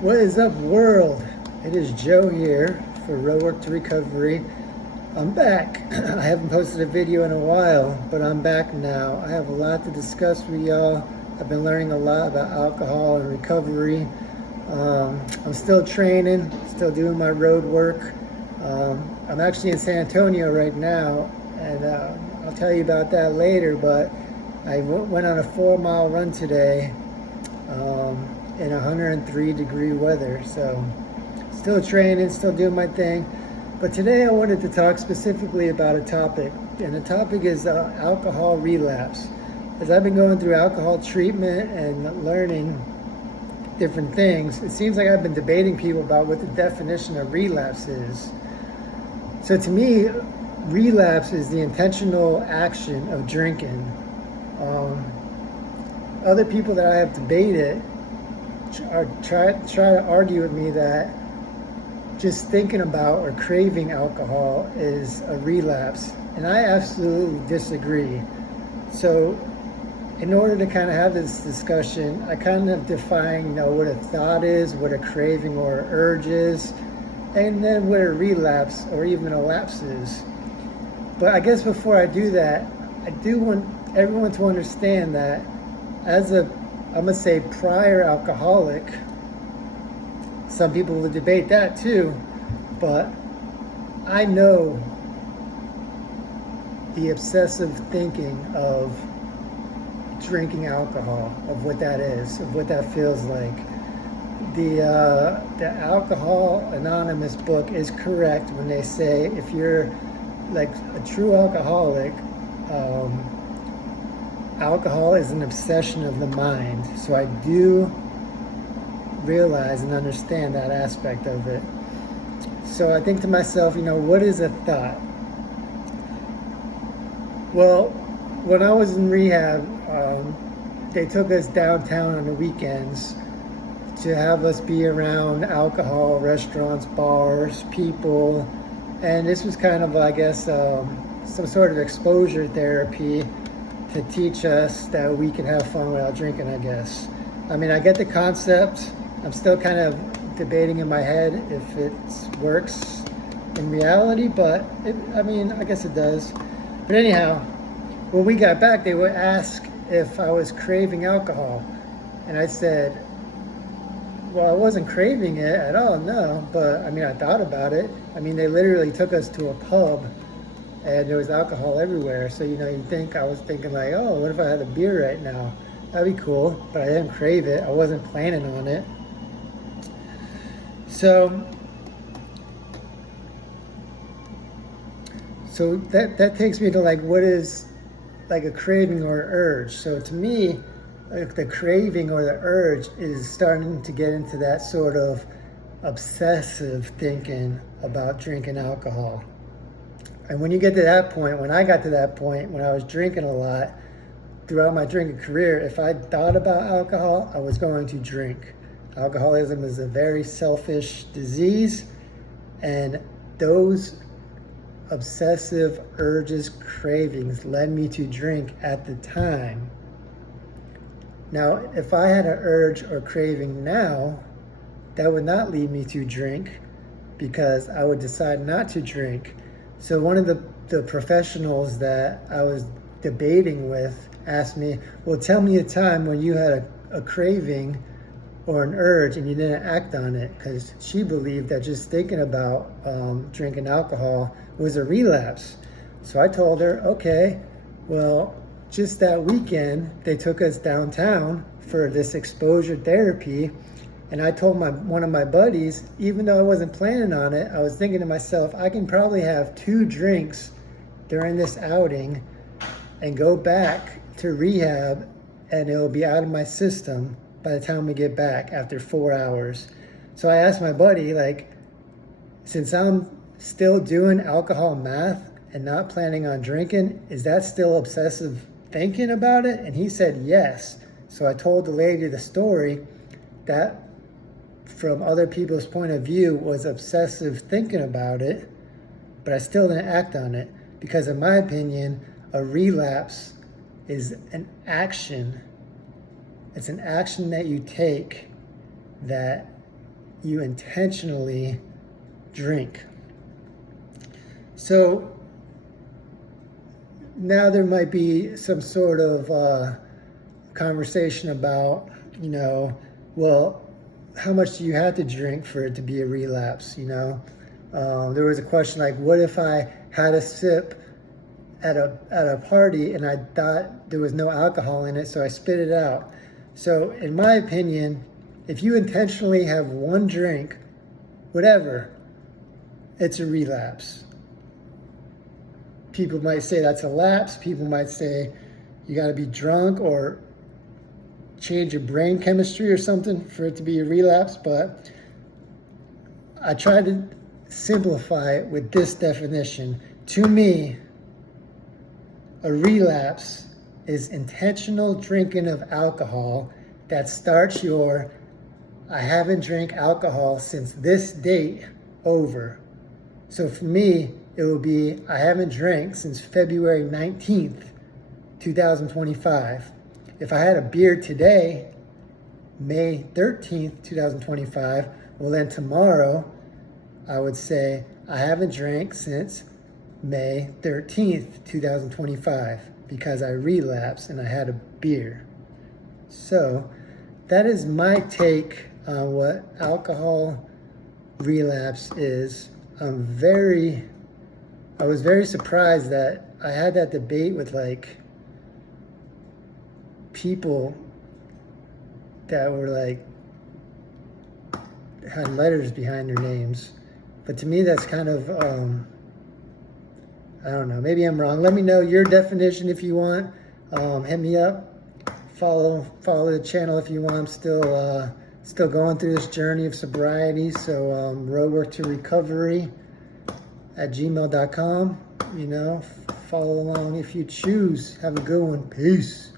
What is up, world? It is Joe here for Road Work to Recovery. I'm back. I haven't posted a video in a while, but I'm back now. I have a lot to discuss with y'all. I've been learning a lot about alcohol and recovery. I'm still training, still doing my road work. I'm actually in San Antonio right now, and I'll tell you about that later, but I went on a 4-mile run today in 103 degree weather. So still training, still doing my thing. But today I wanted to talk specifically about a topic, and the topic is alcohol relapse. As I've been going through alcohol treatment and learning different things, it seems like I've been debating people about what the definition of relapse is. So to me, relapse is the intentional action of drinking. Other people that I have debated try to argue with me that just thinking about or craving alcohol is a relapse, and I absolutely disagree. So in order to kind of have this discussion, I kind of define, what a thought is, what a craving or urge is, and then what a relapse or even a lapse is. But I guess before I do that, I do want everyone to understand that as I'm gonna say prior alcoholic, some people will debate that too, but I know the obsessive thinking of drinking alcohol, of what that is, of what that feels like. The Alcohol Anonymous book is correct when they say if you're like a true alcoholic, alcohol is an obsession of the mind. So I do realize and understand that aspect of it. So I think to myself, what is a thought? Well, when I was in rehab, they took us downtown on the weekends to have us be around alcohol, restaurants, bars, people. And this was kind of, I guess, some sort of exposure therapy to teach us that we can have fun without drinking, I guess. I mean, I get the concept. I'm still kind of debating in my head if it works in reality, but I guess it does. But anyhow, when we got back, they would ask if I was craving alcohol. And I said, well, I wasn't craving it at all, no. But I thought about it. They literally took us to a pub and there was alcohol everywhere. So, I was thinking like, oh, what if I had a beer right now? That'd be cool, but I didn't crave it. I wasn't planning on it. So that takes me to like, what is like a craving or urge? So to me, like the craving or the urge is starting to get into that sort of obsessive thinking about drinking alcohol. And when you get to that point, when I got to that point, when I was drinking a lot, throughout my drinking career, if I thought about alcohol, I was going to drink. Alcoholism is a very selfish disease, and those obsessive urges, cravings led me to drink at the time. Now, if I had an urge or craving now, that would not lead me to drink because I would decide not to drink. So one of the professionals that I was debating with asked me, well, tell me a time when you had a craving or an urge and you didn't act on it, because she believed that just thinking about drinking alcohol was a relapse. So I told her, okay, well, just that weekend, they took us downtown for this exposure therapy. And I told one of my buddies, even though I wasn't planning on it, I was thinking to myself, I can probably have 2 drinks during this outing and go back to rehab, and it'll be out of my system by the time we get back after 4 hours. So I asked my buddy, since I'm still doing alcohol math and not planning on drinking, is that still obsessive thinking about it? And he said yes. So I told the lady the story that from other people's point of view was obsessive thinking about it, but I still didn't act on it because in my opinion, a relapse is an action. It's an action that you take that you intentionally drink. So now there might be some sort of conversation about, well, how much do you have to drink for it to be a relapse? There was a question like, what if I had a sip at a party and I thought there was no alcohol in it, so I spit it out. So in my opinion, if you intentionally have one drink, whatever, it's a relapse. People might say that's a lapse. People might say you got to be drunk or change your brain chemistry or something for it to be a relapse. But I try to simplify it with this definition. To me, a relapse is intentional drinking of alcohol that starts your I haven't drank alcohol since this date over. So for me, it will be I haven't drank since February 19th, 2025. If I had a beer today, May 13th, 2025, well then tomorrow I would say I haven't drank since May 13th, 2025 because I relapsed and I had a beer. So that is my take on what alcohol relapse is. I was very surprised that I had that debate with like people that were like had letters behind their names. But to me that's kind of I don't know, maybe I'm wrong. Let me know your definition if you want. Hit me up. Follow the channel if you want. I'm still going through this journey of sobriety. So roadwork to recovery at gmail.com. Follow along if you choose. Have a good one. Peace.